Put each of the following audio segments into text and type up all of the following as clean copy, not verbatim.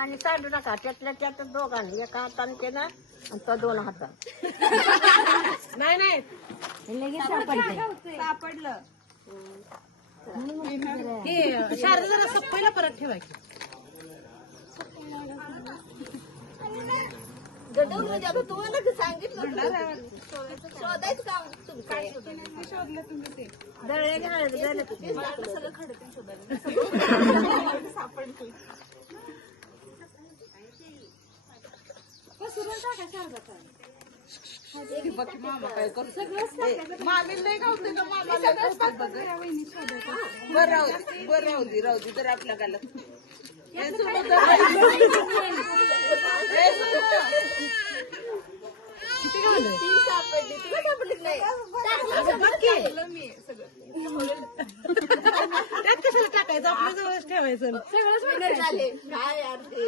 आणि सांडू नका त्यातल्या त्यात दोघांनी एका हाताने केलं आणि तो 2 हातात. नाही नाही लगेच सापडलं. हे शारदा जरा सप्पायला परत ठेवायची. गडवलं म्हणजे आता तुम्हाला सांगितलं शोधायचं काम शोधलं तुम्ही ते दळे घालायचं सगळं खडकून शोधायला सापडलं. मामा काय करतो मामी नाही गावते का मामाला बरं राहू दे तर आपल्या गाला किती घालू? 3 सापडली. तुला सापडलीच नाही. त्यात कशाला टाकायचं आपल्या जवळच ठेवायचं. सगळंच झाले काय यार ते.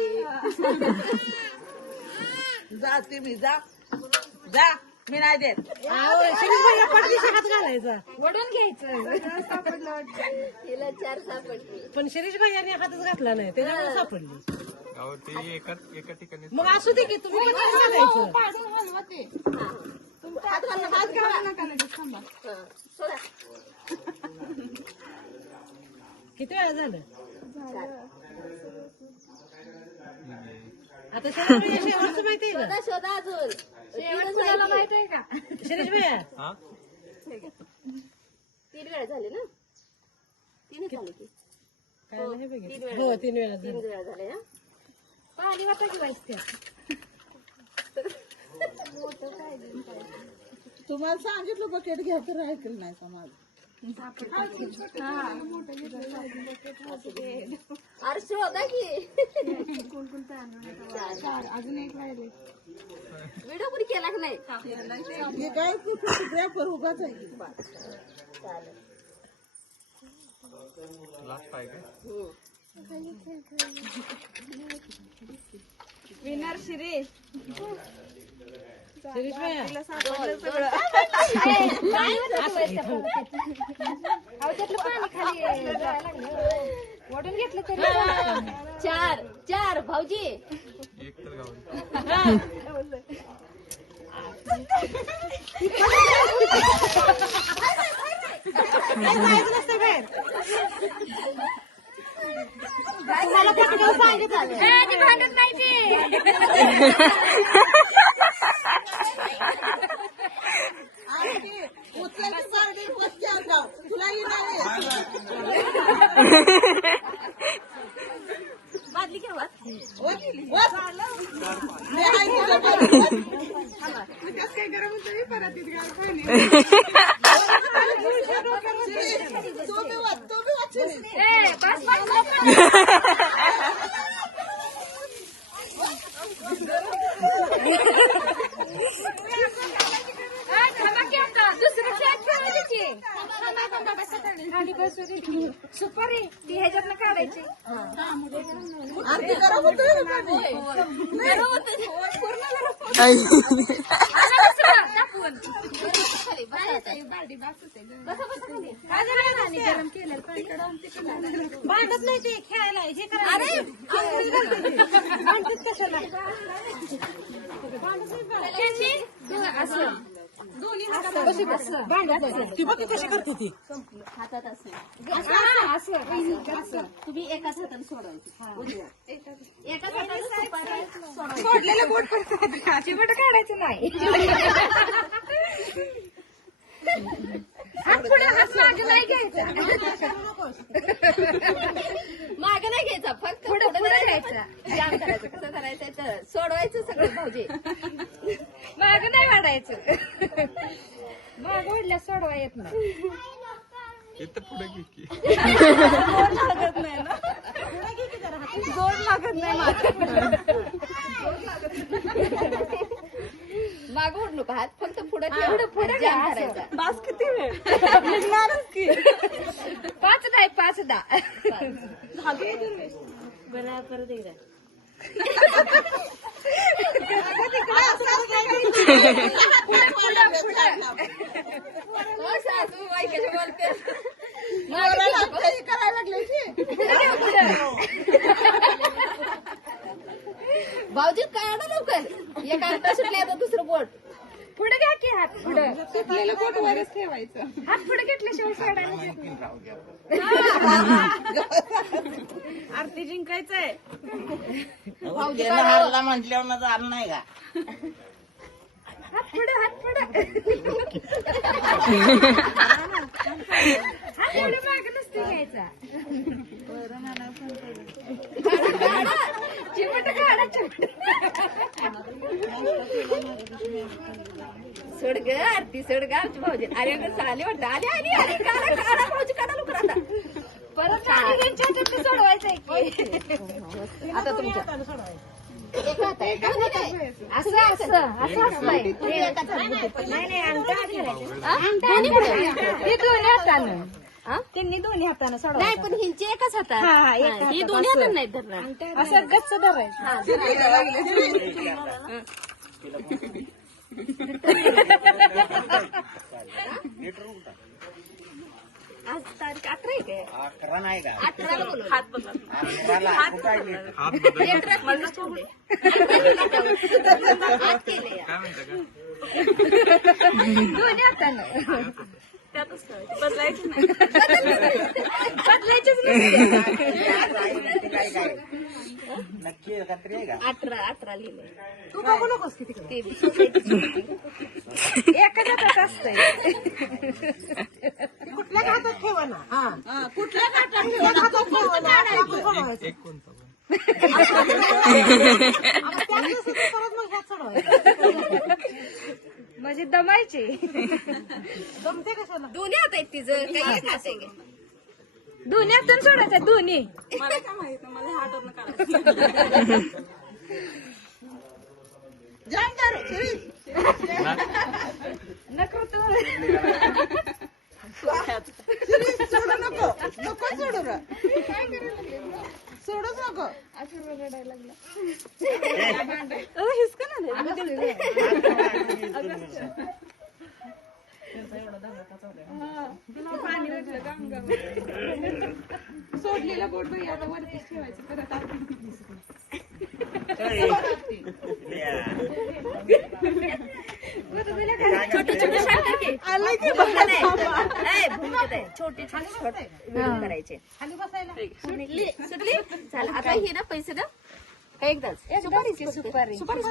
जाते मी जा मी नाही देत. शिरीष भाईला पडदेशी हात घालायचा. वडून घ्यायचं. सापडलं तिला 4 सापडली. पण शिरीष भाईने हातच घातला नाही त्याच्यामुळे सापडली. एका ठिकाणी मग असू दे की तुम्ही पण सांगायचं. हात घाला नका लगेच थांबा. सोडा. किती वेळा झालं आता? शेवटचं माहितीये का? शोधा अजून. शेवटचं माहित आहे का? शिरीष भैया 3 वेळा झाले ना? 3 झाले की काय नाही बघितलं. हो 3 वेळा झालं. 3 वेळा झाले. पाणी वाटा की वाजते. तुम्हाला सांगितलं बकेट घ्या तर ऐकलं नाही समाज. अरे शोधा की. अजून एक राहिले. व्हिडिओ पण केला की नाही? हे काय फोटोग्राफर उभाच आहे की. चालेल. लास्ट आहे काय? विनर शिरीष. शिरीष भैया वाटून घेतलं तरी 4 भाऊजी. एक तर गाव भांडत नाही तुलाही नाही बादली घेऊ. काय गरम होतं परत सुपारी ती ह्याच्यातनं काढायची. आरती गरम होतं गरम केलं भांडत नाही ते खेळायला हे करायला. भांडत कशाला? ती बघ कशी करते ती. हातात असं तुम्ही एकाच हाताने सोडवायचं. एकाच हाताने सुपारी सोडवायची. सोडलेलं बोट बोट काढायचं नाही. मागे नाही घ्यायचा. मागे नाही घ्यायचा. फक्त पुढे करायचा. जाम करायचं. कसं करायचं तर सोडवायचं सगळं भाऊजी. मागे नाही वाढायचं. मागे ओढल्या सोडवा येत नाही. इथं पुढे की लागत नाही ना. जोड लागत नाही माग ओढ नको. हात फक्त पुढे पुढे करायचा. बास किती वेळ 5दा बरं परत एकदा. सासू बायकाच्या बोलते. करायला लागले भाऊजी काढा लवकर एक अर्धा सुटले आता दुसरं बोट पुढे घ्या की हात पुढं सुटलेलं बोट वरच ठेवायचं. हात पुढे घेतल्याशिवाय सोडायला देत नाही. आरती जिंकायचंय. त्यानं हारला म्हटल्यावर माझं आलं नाही का? हात पुढे हात पुढे हात एवढे मागे नसते घ्यायचा. चिमट काढा चिमट. सोड ग आरती सोड ग आमची भाऊजी अरे चालले वाटतं आली आली आली काढा काढा भाऊजी काढा लवकर आता परत आणि त्यांच्या ह्याच्यात सोडवायचंय की. आता तुमच्या एका हातात, एका हातात. असं असं असं असतंय. तुम्ही एका हातात. नाही नाही अंगठा हात घालायचे. दोन्ही पुढे. ते दोन्ही हातानं. हा? त्यांनी दोन्ही हातानं नाही सोडवायचं. पण हिंची एकच हातात हा, हा, एका ही हातात दोन्ही असं. हातात नाही धरणार असं गच्च धरायचं. आज तारीख 11 आहे काय 11 नाही का? 18 बोलू अकराला कुठं आहे? हात बदल एक रात मला ठेवले. आज केले या. काय म्हणता का दोन्ही हातानं. बदलायचं नाही बदलायचीच काय काय? नक्की एकत्र आहे का? 18 लिहिले तू बघू नकोस किती ते एकाच हातात असतंय. कुठल्या हातात ठेवा ना. कुठल्या काठात ठेवून हातात ठेवायला? एक कोणता पण? म्हणजे दमायची. दोन्ही हात आहेत तिचं काही एक हात आहे का? दोन्ही हातून सोडायचं दोन्ही. मला काय माहित मला हातातनं काढायचं. जाम दारू, शिरीष. नकृत शिरीष, सोडू नको. नको सोडू रे. सोडूच नको. सोडलेला बोट बाई आता वरती ठेवायचं परत. छोटे छोटे शार्ट की आलं की भूमिका नाही. भूमिका नाही. छोटे छोटे शॉर्ट करायचे खाली बसायला. सुटली चल आता हे ना पैसे ना का एकदाच सुपारीची सुपारी. सुपारी